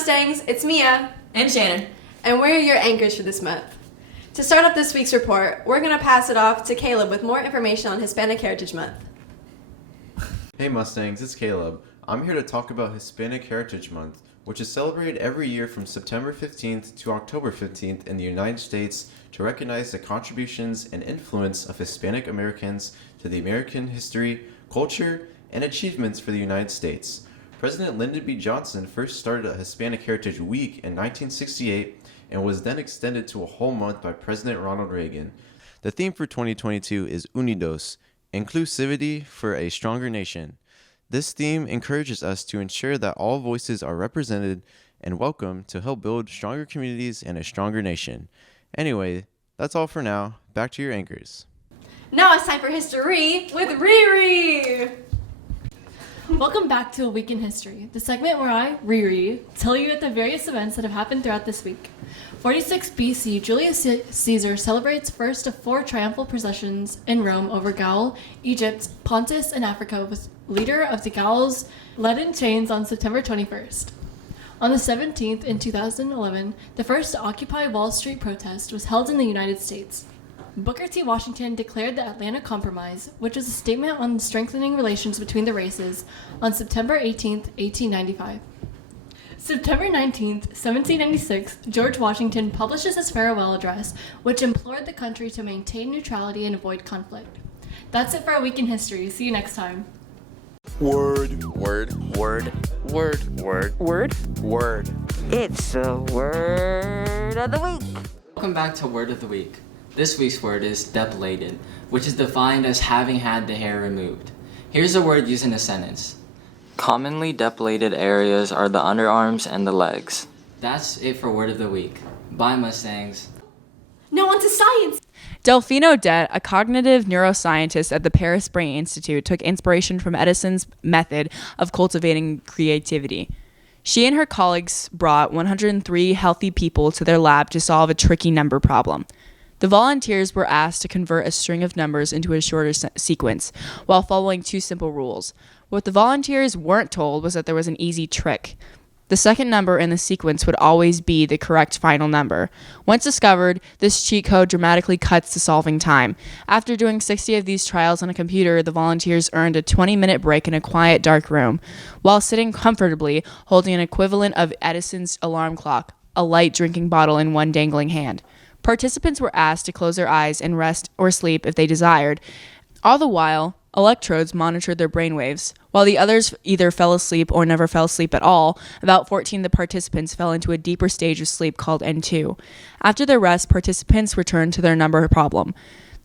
Mustangs, it's Mia. And Shannon. And we're your anchors for this month. To start off this week's report, we're going to pass it off to Caleb with more information on Hispanic Heritage Month. Hey Mustangs, it's Caleb. I'm here to talk about Hispanic Heritage Month, which is celebrated every year from September 15th to October 15th in the United States to recognize the contributions and influence of Hispanic Americans to the American history, culture, and achievements for the United States. President Lyndon B. Johnson first started a Hispanic Heritage Week in 1968 and was then extended to a whole month by President Ronald Reagan. The theme for 2022 is Unidos, Inclusivity for a Stronger Nation. This theme encourages us to ensure that all voices are represented and welcome to help build stronger communities and a stronger nation. Anyway, that's all for now. Back to your anchors. Now it's time for History with Riri! Welcome back to A Week in History, the segment where I, Riri, tell you at the various events that have happened throughout this week. 46 BC, Julius Caesar celebrates first of 4 triumphal processions in Rome over Gaul, Egypt, Pontus, and Africa, with leader of the Gauls led in chains on September 21st. On the 17th, in 2011, the first Occupy Wall Street protest was held in the United States. Booker T. Washington declared the Atlanta Compromise, which was a statement on strengthening relations between the races, on September 18, 1895. September 19, 1796, George Washington publishes his farewell address, which implored the country to maintain neutrality and avoid conflict. That's it for A Week in History. See you next time. Word. It's the word of the week. Welcome back to Word of the Week. This week's word is depilated, which is defined as having had the hair removed. Here's a word used in a sentence. Commonly depilated areas are the underarms and the legs. That's it for Word of the Week. Bye, Mustangs. Now on to science! Delphino Dett, a cognitive neuroscientist at the Paris Brain Institute, took inspiration from Edison's method of cultivating creativity. She and her colleagues brought 103 healthy people to their lab to solve a tricky number problem. The volunteers were asked to convert a string of numbers into a shorter sequence while following 2 simple rules. What the volunteers weren't told was that there was an easy trick. The second number in the sequence would always be the correct final number. Once discovered, this cheat code dramatically cuts the solving time. After doing 60 of these trials on a computer, the volunteers earned a 20-minute break in a quiet, dark room, while sitting comfortably, holding an equivalent of Edison's alarm clock, a light drinking bottle in one dangling hand. Participants were asked to close their eyes and rest or sleep if they desired. All the while, electrodes monitored their brainwaves. While the others either fell asleep or never fell asleep at all, about 14 of the participants fell into a deeper stage of sleep called N2. After their rest, participants returned to their number problem.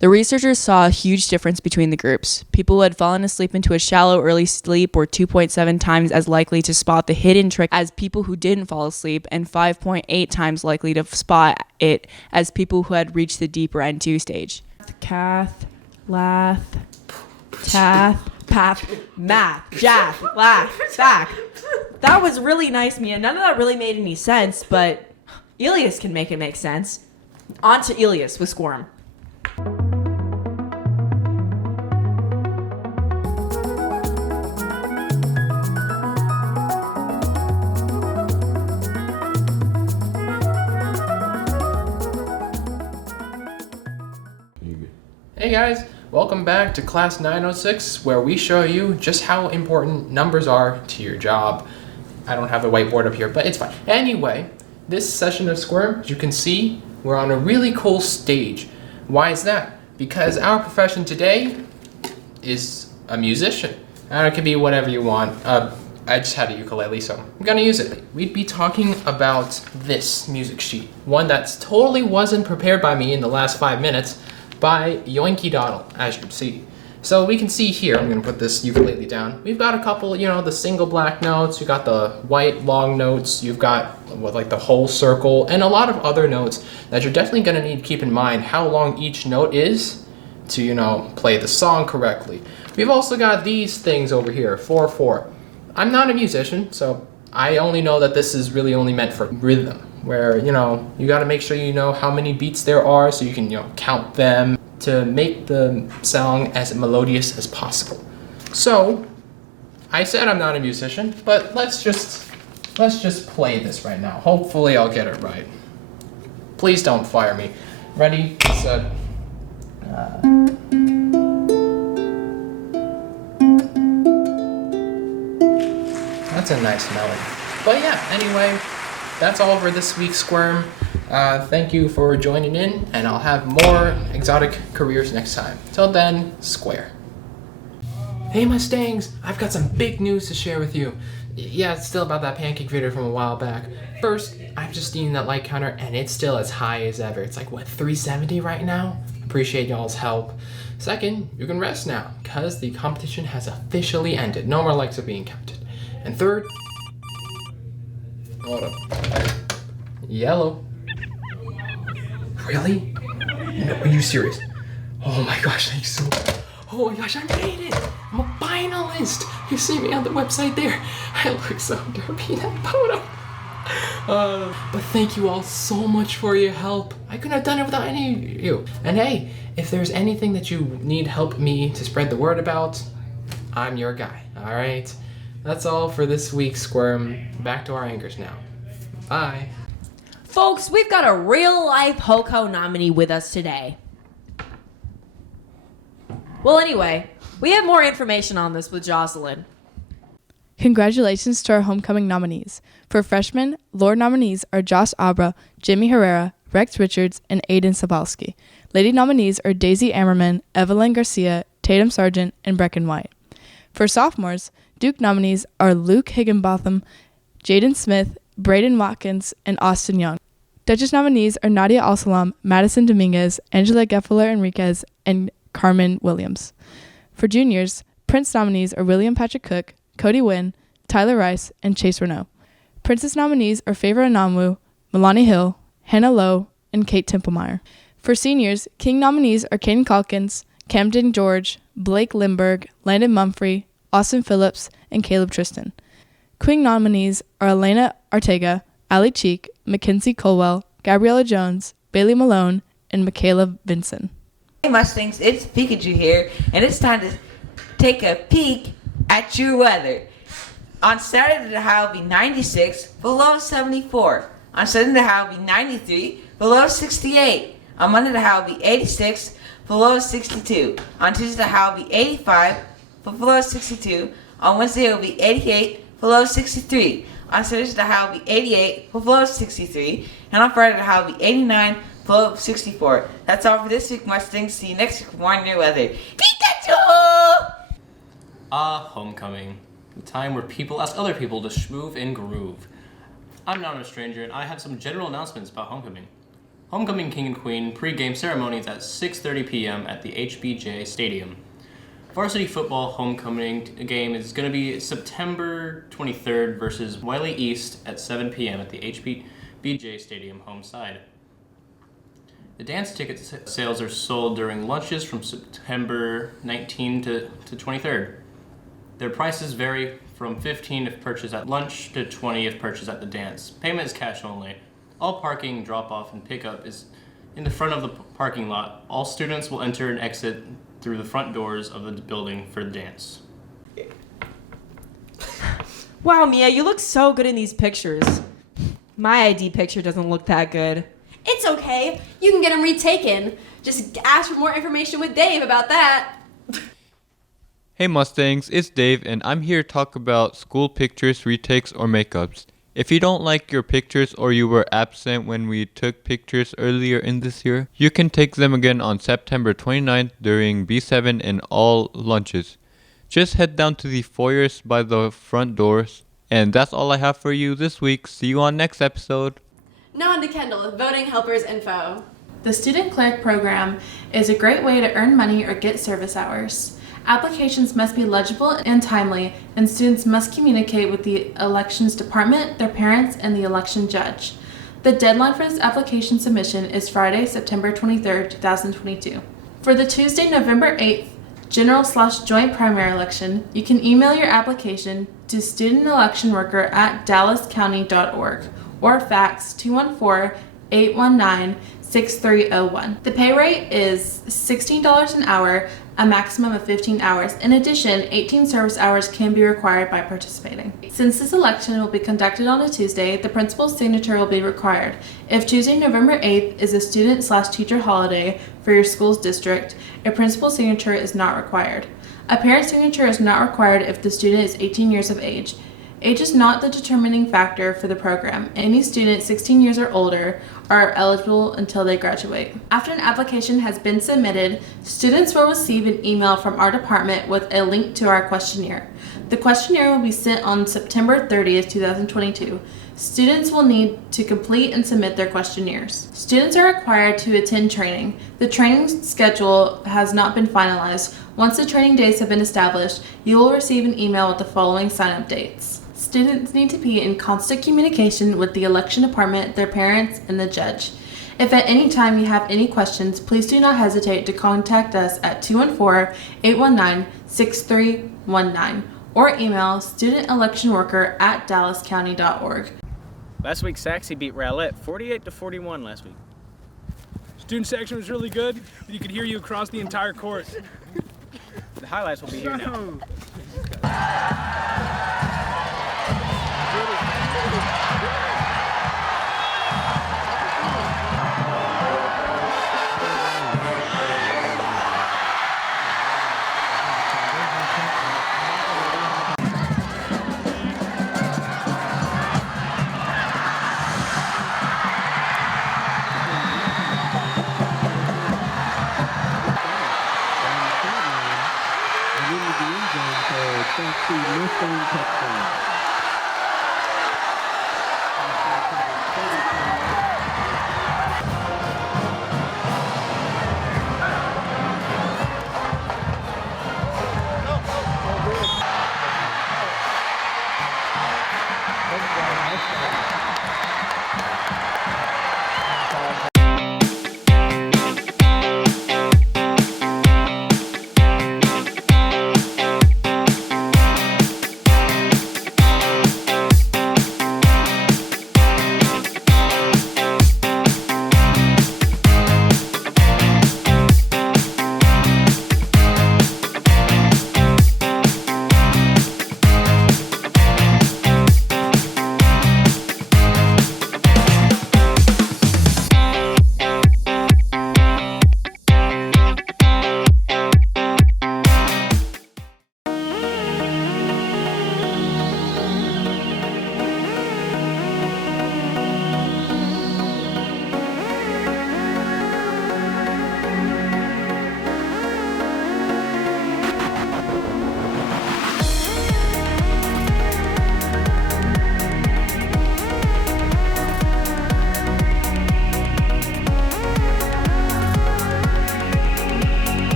The researchers saw a huge difference between the groups. People who had fallen asleep into a shallow early sleep were 2.7 times as likely to spot the hidden trick as people who didn't fall asleep, and 5.8 times likely to spot it as people who had reached the deeper N2 stage. Cath, lath, tath, path, math, jath, laugh, back. That was really nice, Mia. None of that really made any sense, but Elias can make it make sense. On to Elias with Squirm. Hey guys, welcome back to Class 906, where we show you just how important numbers are to your job. I don't have the whiteboard up here, but it's fine. Anyway, this session of Squirm, as you can see, we're on a really cool stage. Why is that? Because our profession today is a musician. And it can be whatever you want. I just had a ukulele, so I'm gonna use it. We'd be talking about this music sheet, one that's totally wasn't prepared by me in the last 5 minutes, by Yoinky Doddle, as you can see. So we can see here, I'm gonna put this ukulele down. We've got a couple, the single black notes, you got the white long notes, you've got like the whole circle, and a lot of other notes that you're definitely gonna need to keep in mind how long each note is to, play the song correctly. We've also got these things over here, 4/4. I'm not a musician, so I only know that this is really only meant for rhythm, where, you gotta make sure you know how many beats there are so you can, count them to make the song as melodious as possible. So, I said I'm not a musician, but let's just Let's just play this right now. Hopefully I'll get it right. Please don't fire me. Ready, set. That's a nice melody. But yeah, anyway, that's all for this week's Squirm. Thank you for joining in, and I'll have more exotic careers next time. Till then, Square. Hey Mustangs, I've got some big news to share with you. Yeah, it's still about that pancake video from a while back. First, I've just seen that like counter, and it's still as high as ever. It's like, what, 370 right now? Appreciate y'all's help. Second, you can rest now, because the competition has officially ended. No more likes are being counted. And third, hold up. Yellow. Really? No, are you serious? Oh my gosh, thank you so much. Oh my gosh, I made it! I'm a finalist! You see me on the website there. I look so derpy in that photo. But thank you all so much for your help. I couldn't have done it without any of you. And hey, if there's anything that you need help me to spread the word about, I'm your guy, alright? That's all for this week's Squirm. Back to our anchors now. Bye. Folks, we've got a real-life HOCO nominee with us today. Well, anyway, we have more information on this with Jocelyn. Congratulations to our homecoming nominees. For freshmen, Lord nominees are Josh Abra, Jimmy Herrera, Rex Richards, and Aiden Sabalski. Lady nominees are Daisy Ammerman, Evelyn Garcia, Tatum Sargent, and Brecken White. For sophomores, Duke nominees are Luke Higginbotham, Jaden Smith, Braden Watkins, and Austin Young. Duchess nominees are Nadia Al-Salam, Madison Dominguez, Angela Geffeler Enriquez, and Carmen Williams. For juniors, Prince nominees are William Patrick Cook, Cody Wynn, Tyler Rice, and Chase Renault. Princess nominees are Favor Anamwu, Milani Hill, Hannah Lowe, and Kate Templemeyer. For seniors, King nominees are Caden Calkins, Camden George, Blake Lindbergh, Landon Mumphrey, Austin Phillips, and Caleb Tristan. Queen nominees are Elena Artega, Ali Cheek, Mackenzie Colwell, Gabriella Jones, Bailey Malone, and Michaela Vinson. Hey Mustangs, it's Pikachu here, and it's time to take a peek at your weather. On Saturday, the high will be 96, below 74. On Sunday, the high will be 93, below 68. On Monday, the high will be 86, below 62. On Tuesday, the high will be 85, below 62. On Wednesday, it will be 88, below 63. On Thursday, the high will be 88, below 63. And on Friday, the high will be 89, below 64. That's all for this week, Mustangs. See you next week for more new weather. Pikachu! Homecoming. The time where people ask other people to schmoove and groove. I'm not a stranger, and I have some general announcements about homecoming. Homecoming King and Queen pre-game ceremonies at 6:30 p.m. at the HBJ Stadium. Varsity football homecoming game is going to be September 23rd versus Wiley East at 7 p.m. at the HBJ Stadium home side. The dance ticket sales are sold during lunches from September 19 to 23rd. Their prices vary from $15 if purchased at lunch to $20 if purchased at the dance. Payment is cash only. All parking, drop-off, and pickup is in the front of the parking lot. All students will enter and exit through the front doors of the building for the dance. Wow, Mia, you look so good in these pictures. My ID picture doesn't look that good. It's okay. You can get them retaken. Just ask for more information with Dave about that. Hey Mustangs, it's Dave, and I'm here to talk about school pictures, retakes, or makeups. If you don't like your pictures or you were absent when we took pictures earlier in this year, you can take them again on September 29th during B7 and all lunches. Just head down to the foyers by the front doors. And that's all I have for you this week. See you on next episode. Now on to Kendall with Voting Helpers Info. The Student Clerk program is a great way to earn money or get service hours. Applications must be legible and timely, and students must communicate with the elections department, their parents, and the election judge. The deadline for this application submission is Friday, September 23rd, 2022. For the Tuesday, November 8th, general/joint primary election, you can email your application to studentelectionworker@dallascounty.org or fax 214-819-6301. The pay rate is $16 an hour, a maximum of 15 hours. In addition, 18 service hours can be required by participating. Since this election will be conducted on a Tuesday, the principal's signature will be required. If Tuesday, November 8th is a student/teacher holiday for your school's district, a principal's signature is not required. A parent's signature is not required if the student is 18 years of age. Age is not the determining factor for the program. Any student 16 years or older are eligible until they graduate. After an application has been submitted, students will receive an email from our department with a link to our questionnaire. The questionnaire will be sent on September 30th, 2022. Students will need to complete and submit their questionnaires. Students are required to attend training. The training schedule has not been finalized. Once the training dates have been established, you will receive an email with the following sign-up dates. Students need to be in constant communication with the election department, their parents, and the judge. If at any time you have any questions, please do not hesitate to contact us at 214-819-6319 or email studentelectionworker@dallascounty.org. Last week, Sachse beat Rowlett 48-41 last week. Student section was really good, but you could hear you across the entire course. The highlights will be here now. Mustang touchdown.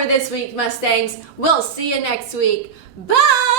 for this week, Mustangs. We'll see you next week. Bye!